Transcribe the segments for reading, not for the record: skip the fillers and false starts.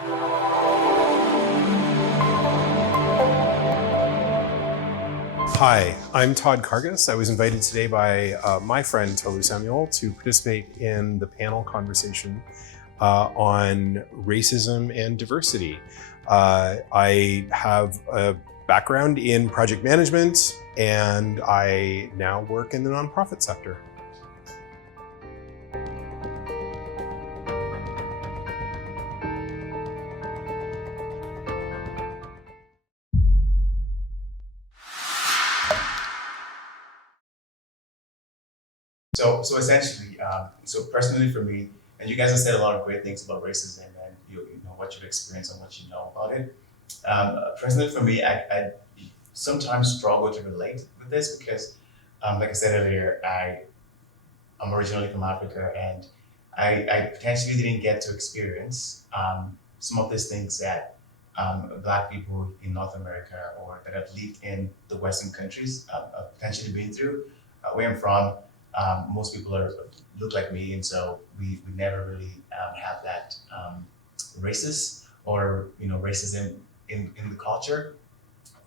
Hi, I'm Todd Karges. I was invited today by my friend Tolulope Samuel to participate in the panel conversation on racism and diversity. I have a background in project management, and I now work in the nonprofit sector. So essentially, so personally for me, and you guys have said a lot of great things about racism and you know what you've experienced and what you know about it. Personally for me, I sometimes struggle to relate with this because, like I said earlier, I'm originally from Africa and I potentially didn't get to experience some of these things that Black people in North America or that have lived in the Western countries have potentially been through. Where I'm from, most people look like me, and so we never really have that racist or racism in the culture.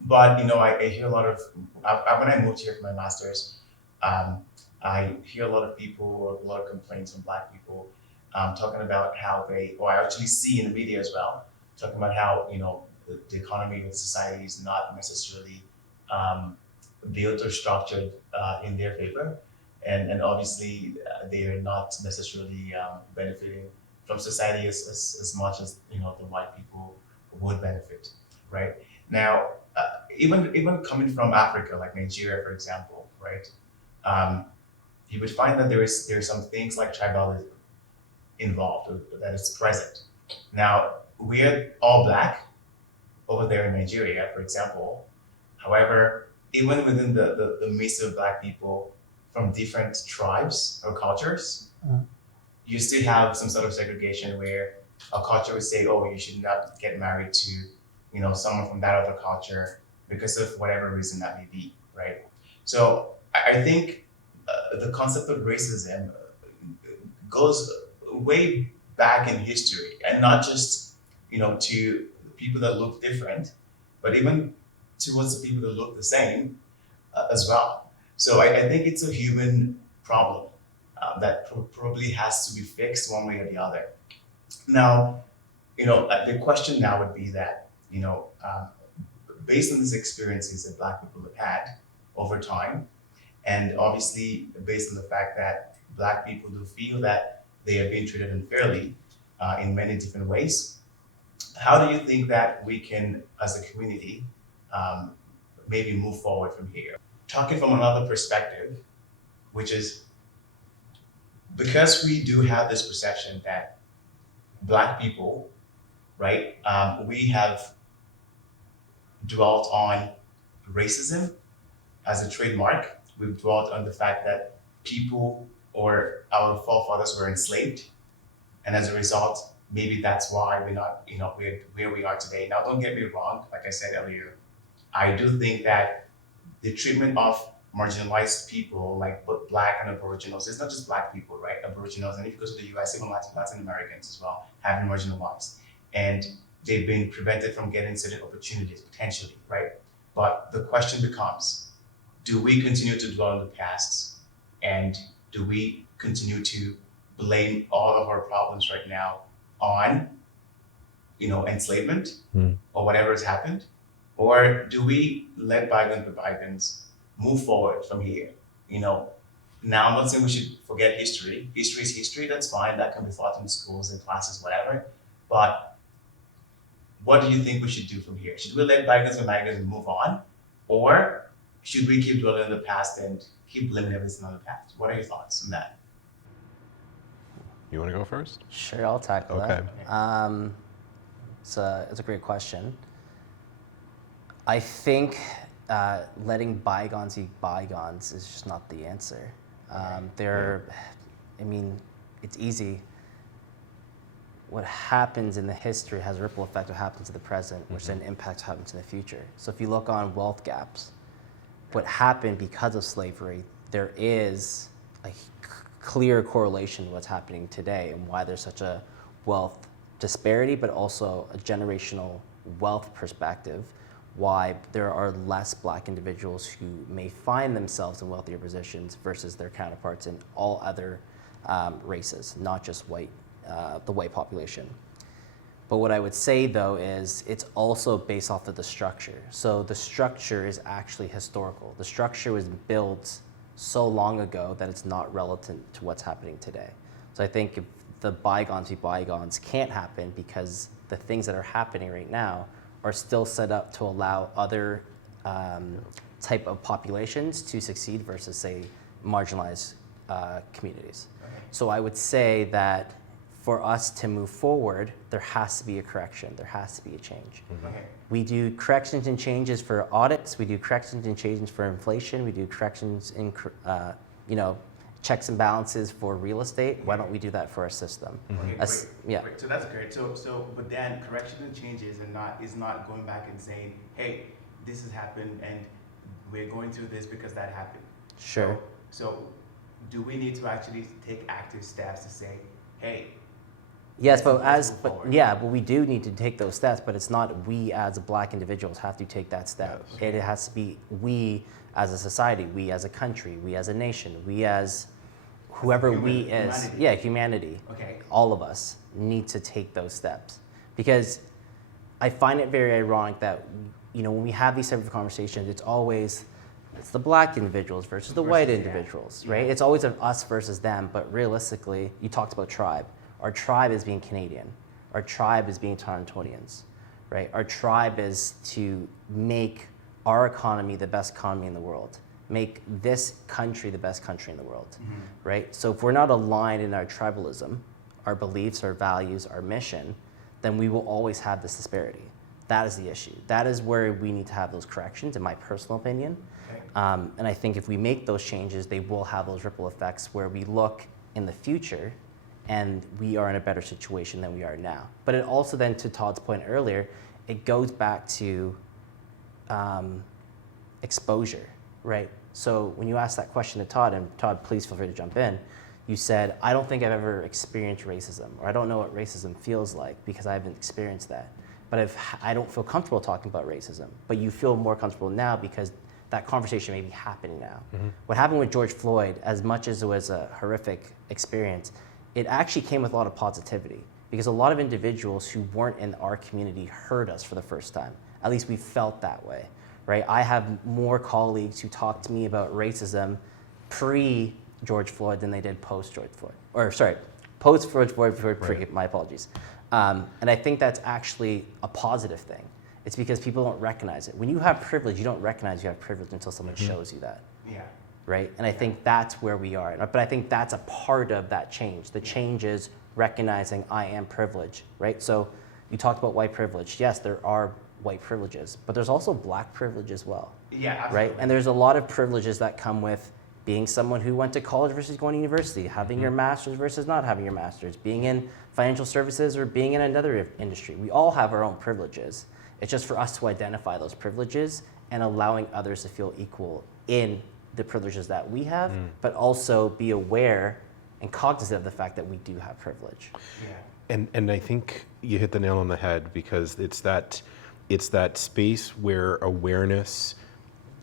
But I hear a lot of when I moved here for my master's, um, I hear a lot of people or a lot of complaints from Black people talking about how or I actually see in the media as well, talking about how the economy of society is not necessarily built or structured in their favor, and obviously they are not necessarily benefiting from society as much as the white people would benefit, right? Now, even coming from Africa, like Nigeria, for example, right? Um, you would find that there's some things like tribalism involved that is present. Now, we're all Black over there in Nigeria, for example. However, even within the midst of Black people from different tribes or cultures, you still have some sort of segregation where a culture would say, "Oh, you should not get married to, someone from that other culture because of whatever reason that may be," right? So I think the concept of racism goes way back in history, and not just to people that look different, but even towards the people that look the same as well. So I think it's a human problem that probably has to be fixed one way or the other. Now, the question now would be that, based on these experiences that Black people have had over time, and obviously based on the fact that Black people do feel that they are being treated unfairly in many different ways, how do you think that we can, as a community, um, maybe move forward from here? Talking from another perspective, which is because we do have this perception that Black people, right, we have dwelt on racism as a trademark. We've dwelt on the fact that people or our forefathers were enslaved, and as a result, maybe that's why we're not, we're where we are today. Now, don't get me wrong. Like I said earlier, I do think that the treatment of marginalized people like both Black and Aboriginals, it's not just Black people, right? Aboriginals, and if you go to the US, even Latin Americans as well, have been marginalized. And they've been prevented from getting certain opportunities potentially, right? But the question becomes, do we continue to dwell on the past? And do we continue to blame all of our problems right now on, enslavement or whatever has happened? Or do we let bygones be bygones, move forward from here? Now I'm not saying we should forget history. History is history, that's fine. That can be taught in schools and classes, whatever. But what do you think we should do from here? Should we let bygones be bygones and move on? Or should we keep dwelling in the past and keep blaming everything on the past? What are your thoughts on that? You want to go first? Sure, I'll tackle Okay. that. It's a great question. I think letting bygones be bygones is just not the answer. It's easy. What happens in the history has a ripple effect of what happens in the present, which then impacts what happens in the future. So if you look on wealth gaps, what happened because of slavery, there is a clear correlation to what's happening today and why there's such a wealth disparity, but also a generational wealth perspective, why there are less Black individuals who may find themselves in wealthier positions versus their counterparts in all other races, not just the white population. But what I would say though is it's also based off of the structure. So the structure is actually historical. The structure was built so long ago that it's not relevant to what's happening today. So I think if the bygones be bygones can't happen because the things that are happening right now are still set up to allow other type of populations to succeed versus, say, marginalized communities. Okay. So I would say that for us to move forward, there has to be a correction. There has to be a change. Okay. We do corrections and changes for audits. We do corrections and changes for inflation. We do corrections in, checks and balances for real estate. Why don't we do that for our system? Okay, Yeah. great. So that's great. So, but then correction and changes is not going back and saying, hey, this has happened and we're going through this because that happened. Sure. So do we need to actually take active steps to say, hey, Yes, let's move forward? but we do need to take those steps, but it's not we as Black individuals have to take that step. Yes. It has to be we as a society, we as a country, we as a nation, we as whoever we is. Humanity. Yeah, humanity. Okay. All of us need to take those steps. Because I find it very ironic that, when we have these type of conversations, it's the Black individuals versus the white Versus, yeah. individuals, right? Yeah. It's always an us versus them, but realistically, you talked about tribe. Our tribe is being Canadian. Our tribe is being Torontonians, right? Our tribe is to make our economy the best economy in the world, make this country the best country in the world, right? So if we're not aligned in our tribalism, our beliefs, our values, our mission, then we will always have this disparity. That is the issue. That is where we need to have those corrections, in my personal opinion. Okay. And I think if we make those changes, they will have those ripple effects where we look in the future and we are in a better situation than we are now. But it also then, to Todd's point earlier, it goes back to exposure, right? So when you asked that question to Todd, and Todd, please feel free to jump in, you said, I don't think I've ever experienced racism, or I don't know what racism feels like because I haven't experienced that. But I don't feel comfortable talking about racism, but you feel more comfortable now because that conversation may be happening now. What happened with George Floyd, as much as it was a horrific experience, it actually came with a lot of positivity because a lot of individuals who weren't in our community heard us for the first time. At least we felt that way, right? I have more colleagues who talk to me about racism pre-George Floyd than they did post-George Floyd. Post-George Floyd, Right. my apologies. And I think that's actually a positive thing. It's because people don't recognize it. When you have privilege, you don't recognize you have privilege until someone shows you that. Yeah. Right? And I think that's where we are. But I think that's a part of that change. The change is recognizing I am privileged, right? So you talked about white privilege. Yes, there are white privileges, but there's also Black privilege as well, Yeah, absolutely. right? And there's a lot of privileges that come with being someone who went to college versus going to university, having your master's versus not having your master's, being in financial services or being in another industry. We all have our own privileges. It's just for us to identify those privileges and allowing others to feel equal in the privileges that we have, but also be aware and cognizant of the fact that we do have privilege. Yeah. And I think you hit the nail on the head because it's that space where awareness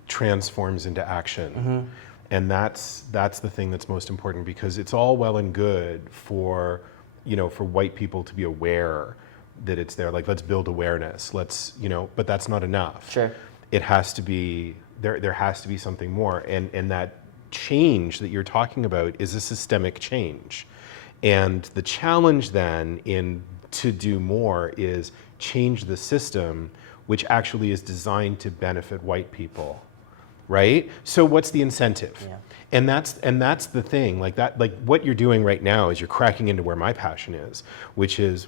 transforms into action. And that's the thing that's most important because it's all well and good for white people to be aware that it's there. Like, let's build awareness. But that's not enough. Sure. It has to be, there has to be something more. And that change that you're talking about is a systemic change. And the challenge then to do more is change the system, which actually is designed to benefit white people, right? So what's the incentive? Yeah. And that's the thing. Like what you're doing right now is you're cracking into where my passion is, which is,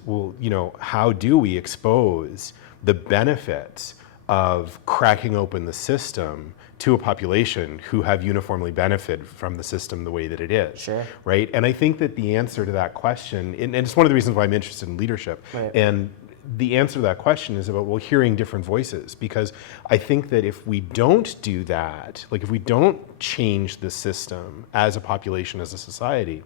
how do we expose the benefits of cracking open the system to a population who have uniformly benefited from the system the way that it is, Sure. right? And I think that the answer to that question, and it's one of the reasons why I'm interested in leadership, Right. and the answer to that question is about, hearing different voices, because I think that if we don't do that, like if we don't change the system as a population, as a society,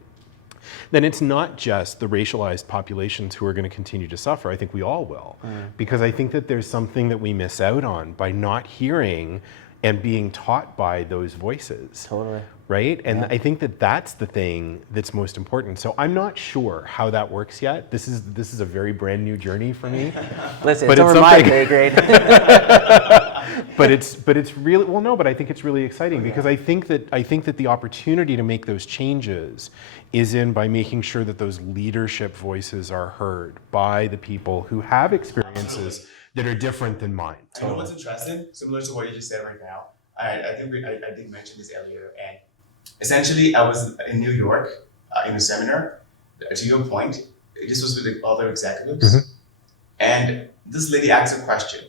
then it's not just the racialized populations who are going to continue to suffer. I think we all will. Because I think that there's something that we miss out on by not hearing and being taught by those voices. Totally. Right? And I think that that's the thing that's most important. So I'm not sure how that works yet. This is a very brand new journey for me. Listen, But it's it's over my something- pay grade. But it's really, well, no, but I think it's really exciting because I think that the opportunity to make those changes is in by making sure that those leadership voices are heard by the people who have experiences that are different than mine. I know what's interesting, similar to what you just said right now. I think I did mention this earlier, and essentially I was in New York in a seminar. To your point, this was with the other executives, and this lady asked a question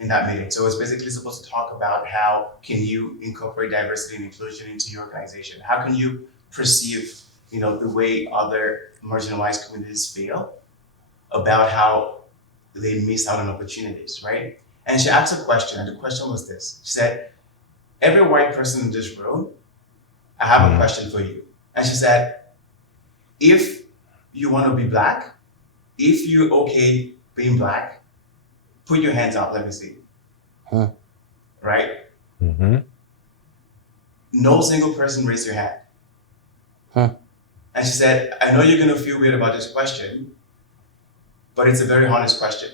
in that meeting. So it's basically supposed to talk about how can you incorporate diversity and inclusion into your organization? How can you perceive, the way other marginalized communities feel about how they miss out on opportunities, right? And she asked a question, and the question was this. She said, every white person in this room, I have a question for you. And she said, if you want to be Black, if you're okay being Black, put your hands up, let me see. Right? No single person raised your hand. And she said, I know you're going to feel weird about this question, but it's a very honest question.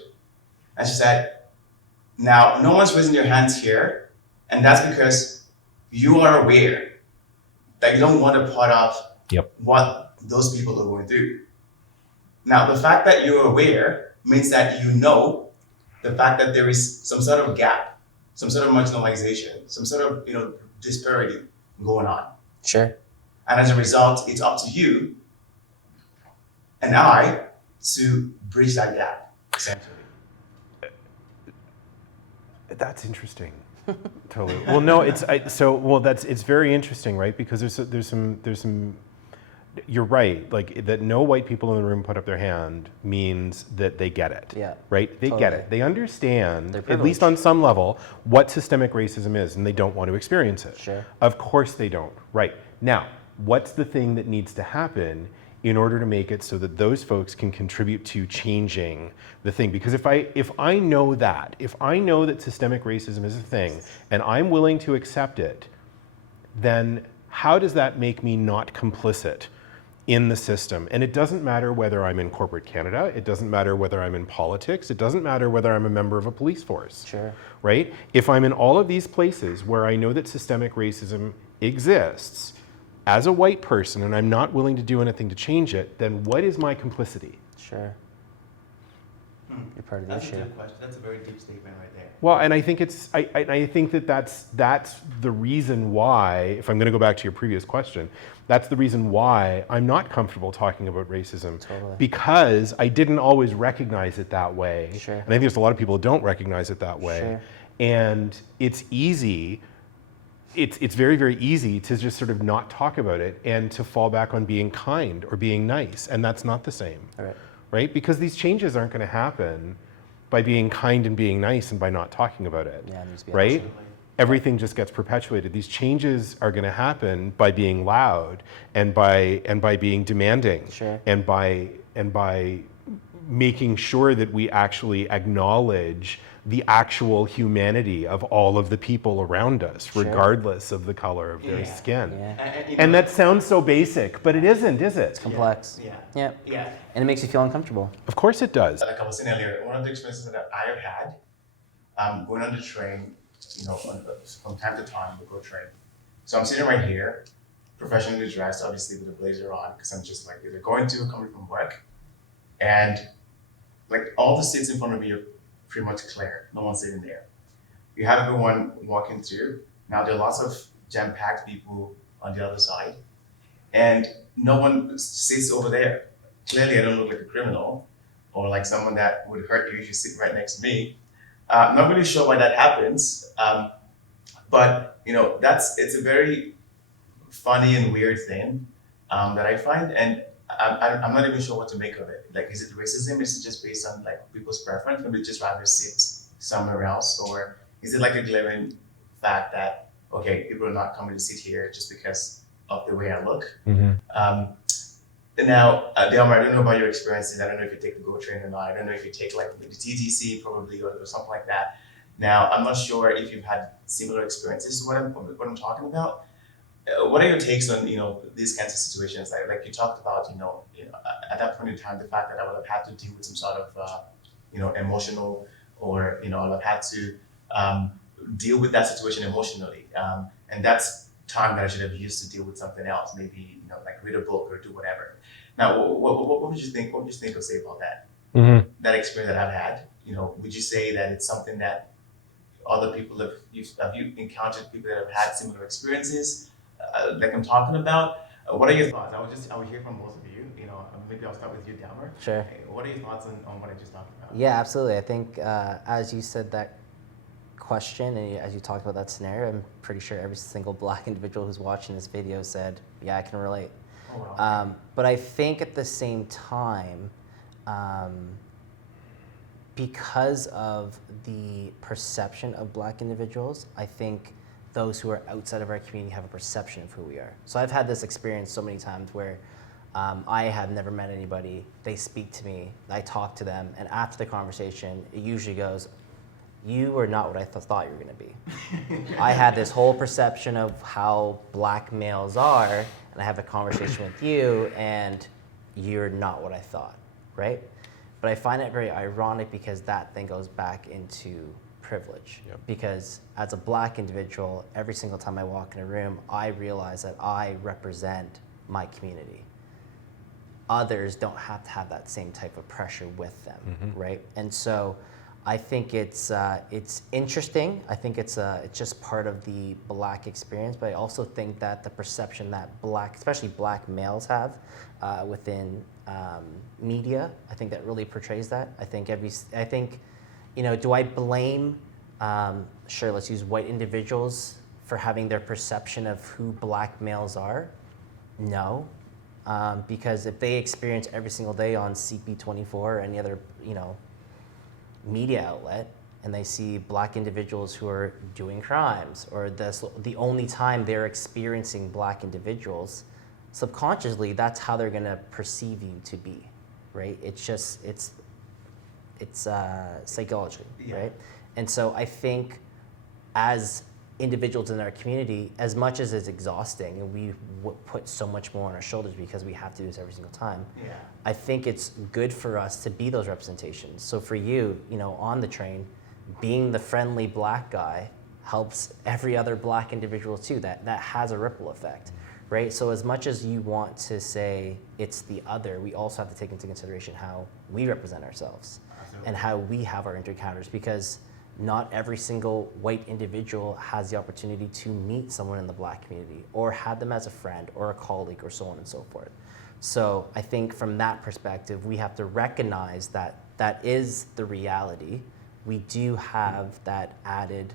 And she said, now, no one's raising their hands here, and that's because you are aware that you don't want to put off what those people are going to do. Now, the fact that you're aware means that you know the fact that there is some sort of gap, some sort of marginalization, some sort of disparity going on. Sure. And as a result, it's up to you and I to bridge that gap, essentially. That's interesting. Totally. Well, no, it's very interesting, right? Because there's some. You're right. Like that, no white people in the room put up their hand means that they get it. Yeah. Right. They get it. They understand, at least privileged. on some level, what systemic racism is, and they don't want to experience it. Sure. Of course they don't. Right. Now, what's the thing that needs to happen in order to make it so that those folks can contribute to changing the thing? Because if I know that systemic racism is a thing and I'm willing to accept it, then how does that make me not complicit in the system? And it doesn't matter whether I'm in corporate Canada, it doesn't matter whether I'm in politics, it doesn't matter whether I'm a member of a police force. Sure. Right? If I'm in all of these places where I know that systemic racism exists, as a white person, and I'm not willing to do anything to change it, then what is my complicity? Sure. You're part of the That's issue. a good question. That's a very deep statement right there. Well, and I think I think that's the reason why, if I'm going to go back to your previous question, that's the reason why I'm not comfortable talking about racism. Totally. Because I didn't always recognize it that way. Sure. And I think there's a lot of people who don't recognize it that way. Sure. And it's easy. It's very, very easy to just sort of not talk about it and to fall back on being kind or being nice. And that's not the same. Right. Right? Because these changes aren't going to happen by being kind and being nice and by not talking about it. Yeah, it needs to be right? action. Everything just gets perpetuated. These changes are going to happen by being loud and by being demanding. Sure. And by making sure that we actually acknowledge the actual humanity of all of the people around us, Sure. regardless of the color of their skin. Yeah. And that sounds so basic, but it isn't, is it? Complex. Yeah. Yeah. And it makes you feel uncomfortable. Of course it does. Like I was saying earlier, one of the experiences that I have had, going on the train, from time to time, we go train. So I'm sitting right here, professionally dressed, obviously with a blazer on, because I'm just like either going to or coming from work. And like all the seats in front of me are pretty much clear. No one's sitting there. You have everyone walking through. Now there are lots of jam-packed people on the other side. And no one sits over there. Clearly I don't look like a criminal or like someone that would hurt you if you sit right next to me. Not really sure why that happens. But it's a very funny and weird thing that I find. And I'm not even sure what to make of it. Like, is it racism? Is it just based on like people's preference? Maybe just rather sit somewhere else, or is it like a glaring fact that people are not coming to sit here just because of the way I look? Mm-hmm. Now, Delmar, I don't know about your experiences. I don't know if you take the GO train or not. I don't know if you take like the TTC probably or something like that. Now, I'm not sure if you've had similar experiences to what I'm talking about. What are your takes on these kinds of situations? Like you talked about, at that point in time, the fact that I would have had to deal with some sort of emotional, or I would have had to deal with that situation emotionally, and that's time that I should have used to deal with something else, maybe like read a book or do whatever. Now, what would you think? What would you think or say about that? Mm-hmm. That experience that I've had, would you say that it's something that other people have you encountered people that have had similar experiences, like I'm talking about? What are your thoughts? I would hear from both of you. Maybe I'll start with you, Delmar. Sure. What are your thoughts on what I just talked about? Yeah, absolutely. I think as you said that question and as you talked about that scenario, I'm pretty sure every single Black individual who's watching this video said, yeah, I can relate. Oh, wow. But I think at the same time, because of the perception of Black individuals, I think those who are outside of our community have a perception of who we are. So I've had this experience so many times where I have never met anybody, they speak to me, I talk to them, and after the conversation, it usually goes, you are not what I thought you were gonna be. I had this whole perception of how Black males are, and I have a conversation with you, and you're not what I thought, right? But I find it very ironic because that then goes back into privilege. Yep. Because as a Black individual, every single time I walk in a room, I realize that I represent my community. Others don't have to have that same type of pressure with them, Mm-hmm. right? And so I think it's interesting. I think it's just part of the Black experience, but I also think that the perception that especially Black males have within media, I think that really portrays that. I think do I blame? Sure, let's use white individuals for having their perception of who Black males are. No. Because if they experience every single day on CP24 or any other, media outlet, and they see Black individuals who are doing crimes, or the only time they're experiencing Black individuals, subconsciously, that's how they're gonna perceive you to be, right? It's psychology, Yeah. right? And so I think as individuals in our community, as much as it's exhausting and we put so much more on our shoulders because we have to do this every single time, Yeah. I think it's good for us to be those representations. So for you, on the train, being the friendly Black guy helps every other Black individual too. That has a ripple effect, right? So as much as you want to say it's the other, we also have to take into consideration how we represent ourselves. Absolutely. And how we have our encounters, because not every single white individual has the opportunity to meet someone in the Black community or have them as a friend or a colleague or so on and so forth. So I think from that perspective, we have to recognize that that is the reality. We do have that added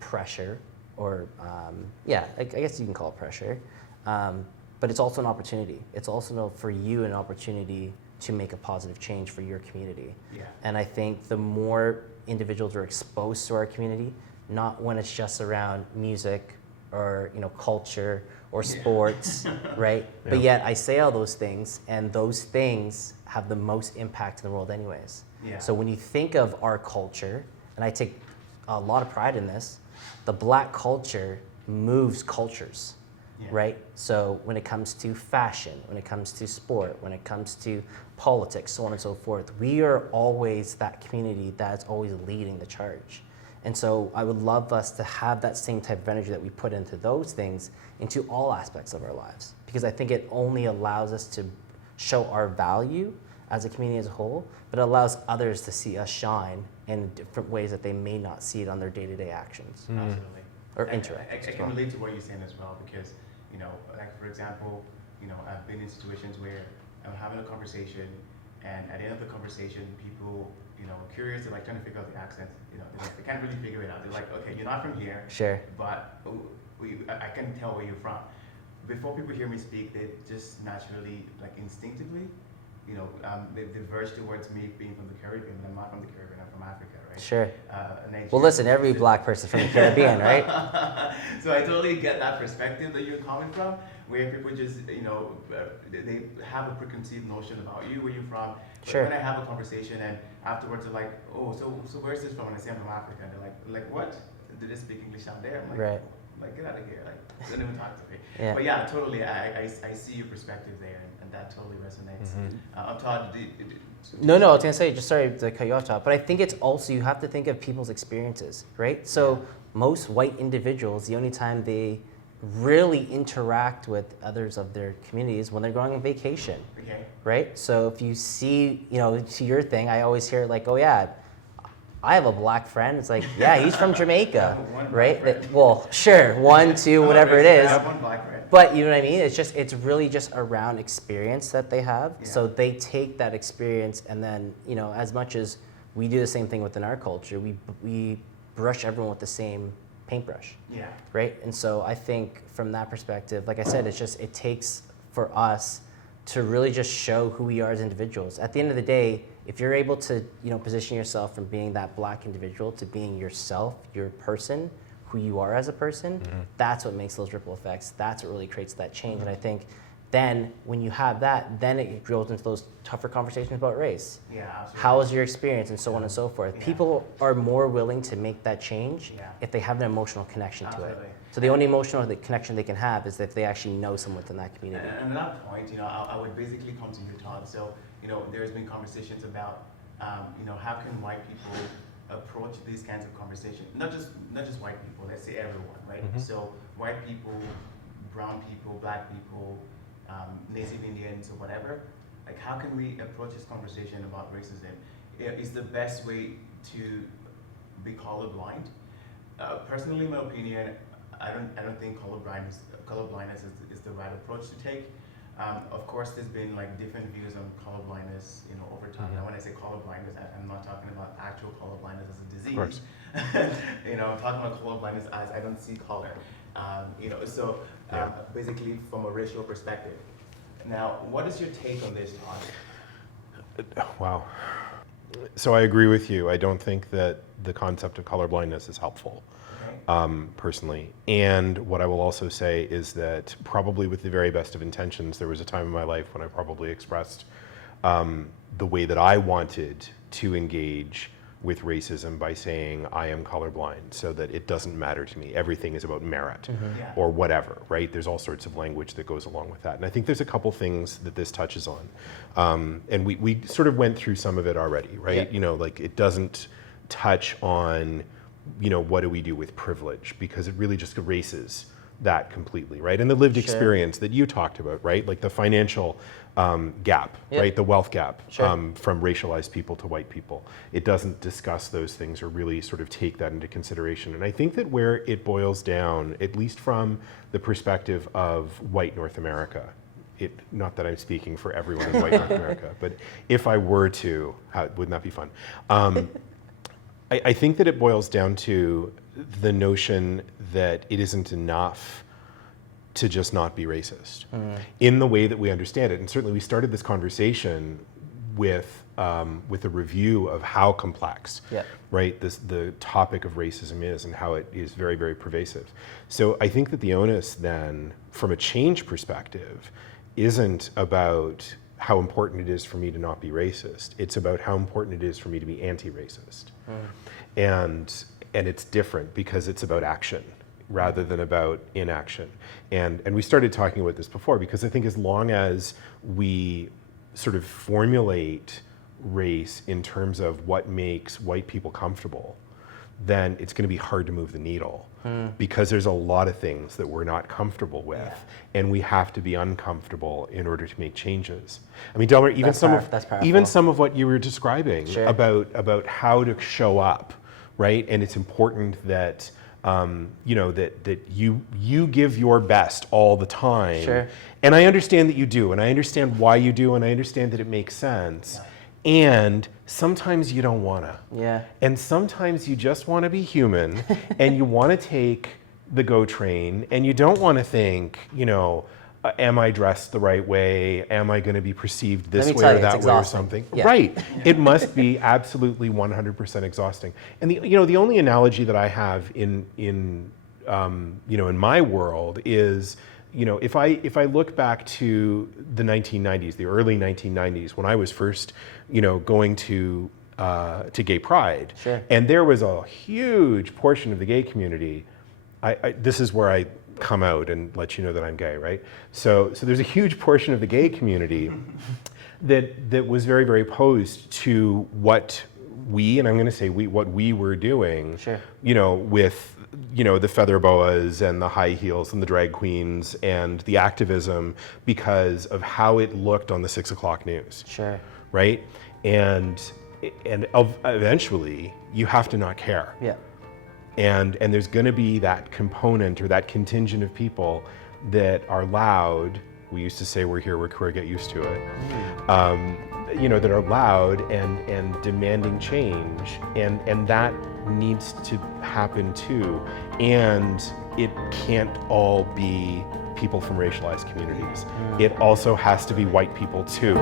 pressure, or I guess you can call it pressure, but it's also an opportunity. It's also for you an opportunity to make a positive change for your community. Yeah. And I think the more individuals are exposed to our community, not when it's just around music or culture or sports, right? Yeah. But yet I say all those things, and those things have the most impact in the world anyways. Yeah. So when you think of our culture, and I take a lot of pride in this, the Black culture moves cultures. Yeah. Right? So when it comes to fashion, when it comes to sport, when it comes to politics, so on and so forth, we are always that community that's always leading the charge. And so I would love us to have that same type of energy that we put into those things into all aspects of our lives, because I think it only allows us to show our value as a community as a whole, but it allows others to see us shine in different ways that they may not see it on their day-to-day actions. Absolutely. Or I interactions as can well. relate to what you're saying as well, because, like for example, I've been in situations where I'm having a conversation, and at the end of the conversation, people, curious, they're like trying to figure out the accent, they can't really figure it out. They're like, okay, you're not from here, Sure. but I can tell where you're from. Before people hear me speak, they just naturally, like instinctively, they verge towards me being from the Caribbean. I'm not from the Caribbean, I'm from Africa, right? Sure. Nigeria. Well, listen, every Black person from the Caribbean, right? So I totally get that perspective that you're coming from, where people just, they have a preconceived notion about you, where you're from. But Sure. when I have a conversation and afterwards they're like, oh, so where's this from? And I say I'm from Africa, and they're like what? Do they speak English out there? I'm like, Right. Like, get out of here. Like, don't even talk to me. Yeah. But yeah, totally. I see your perspective there, and that totally resonates. Todd, No, I was gonna say, just sorry to cut you off, Todd, but I think it's also, you have to think of people's experiences, right? So most white individuals, the only time they really interact with others of their communities when they're going on vacation, Okay. right? So if you see, to your thing, I always hear like, oh yeah, I have a black friend. It's like, yeah, he's from Jamaica, One right? black friend. Well, sure, 1, 2, whatever it is. I have one black friend. But you know what I mean? It's really just around experience that they have. Yeah. So they take that experience, and then, as much as we do the same thing within our culture, we brush everyone with the same paintbrush, Yeah. right? And so I think from that perspective, like I said, it takes for us to really just show who we are as individuals. At the end of the day, if you're able to, position yourself from being that black individual to being yourself, your person, who you are as a person, that's what makes those ripple effects. That's what really creates that change. And I think then when you have that, then it goes into those tougher conversations about race. Yeah, absolutely. How was your experience, and so on and so forth. Yeah. People are more willing to make that change Yeah. if they have an emotional connection to Absolutely. it. So the only emotional connection they can have is if they actually know someone within that community. And at that point, I would basically come to you, Todd. So, there's been conversations about, how can white people approach these kinds of conversations? Not just white people. Let's say everyone, right? So white people, brown people, black people, Native Indians, or whatever. Like, how can we approach this conversation about racism? Is the best way to be colorblind? Personally, in my opinion, I don't think colorblindness is the right approach to take. Of course, there's been like different views on colorblindness, over time. Now, when I say colorblindness, I'm not talking about actual colorblindness as a disease. Of course. I'm talking about colorblindness as I don't see color. Basically from a racial perspective. Now, what is your take on this, Todd? Wow. So I agree with you. I don't think that the concept of colorblindness is helpful. Personally. And what I will also say is that probably with the very best of intentions, there was a time in my life when I probably expressed the way that I wanted to engage with racism by saying I am colorblind, so that it doesn't matter to me. Everything is about merit Yeah. or whatever, right? There's all sorts of language that goes along with that. And I think there's a couple things that this touches on. And we sort of went through some of it already, right? Yeah. Like it doesn't touch on what do we do with privilege, because it really just erases that completely, right? And the lived experience that you talked about, right? Like the financial gap, right? The wealth gap from racialized people to white people. It doesn't discuss those things or really sort of take that into consideration. And I think that where it boils down, at least from the perspective of white North America, not that I'm speaking for everyone in white North America, but if I were to, wouldn't that be fun? I think that it boils down to the notion that it isn't enough to just not be racist in the way that we understand it. And certainly we started this conversation with a review of how complex, right, the topic of racism is, and how it is very, very pervasive. So I think that the onus then, from a change perspective, isn't about how important it is for me to not be racist. It's about how important it is for me to be anti-racist. And it's different because it's about action rather than about inaction. And we started talking about this before, because I think as long as we sort of formulate race in terms of what makes white people comfortable, then it's going to be hard to move the needle, because there's a lot of things that we're not comfortable with, and we have to be uncomfortable in order to make changes. I mean, Delmar, even some of what you were describing about how to show up, right? And it's important that that you give your best all the time. And I understand that you do, and I understand why you do, and I understand that it makes sense. And sometimes you don't wanna. And sometimes you just wanna be human, and you wanna take the GO train, and you don't wanna think, am I dressed the right way? Am I gonna be perceived this way or that way or something? Right, it must be absolutely 100% exhausting. And the only analogy that I have in my world is, if I look back to the 1990s, the early 1990s, when I was first, going to Gay Pride, Sure. and there was a huge portion of the gay community. This is where I come out and let you know that I'm gay, right? So there's a huge portion of the gay community that was very, very opposed to what and I'm going to say what we were doing, Sure. with the feather boas and the high heels and the drag queens and the activism because of how it looked on the 6 o'clock news. Sure. Right? And eventually you have to not care. Yeah. And there's going to be that component or that contingent of people that are loud. We used to say we're here, we're queer, get used to it. That are loud and demanding change, and that needs to happen too. And it can't all be people from racialized communities. It also has to be white people too.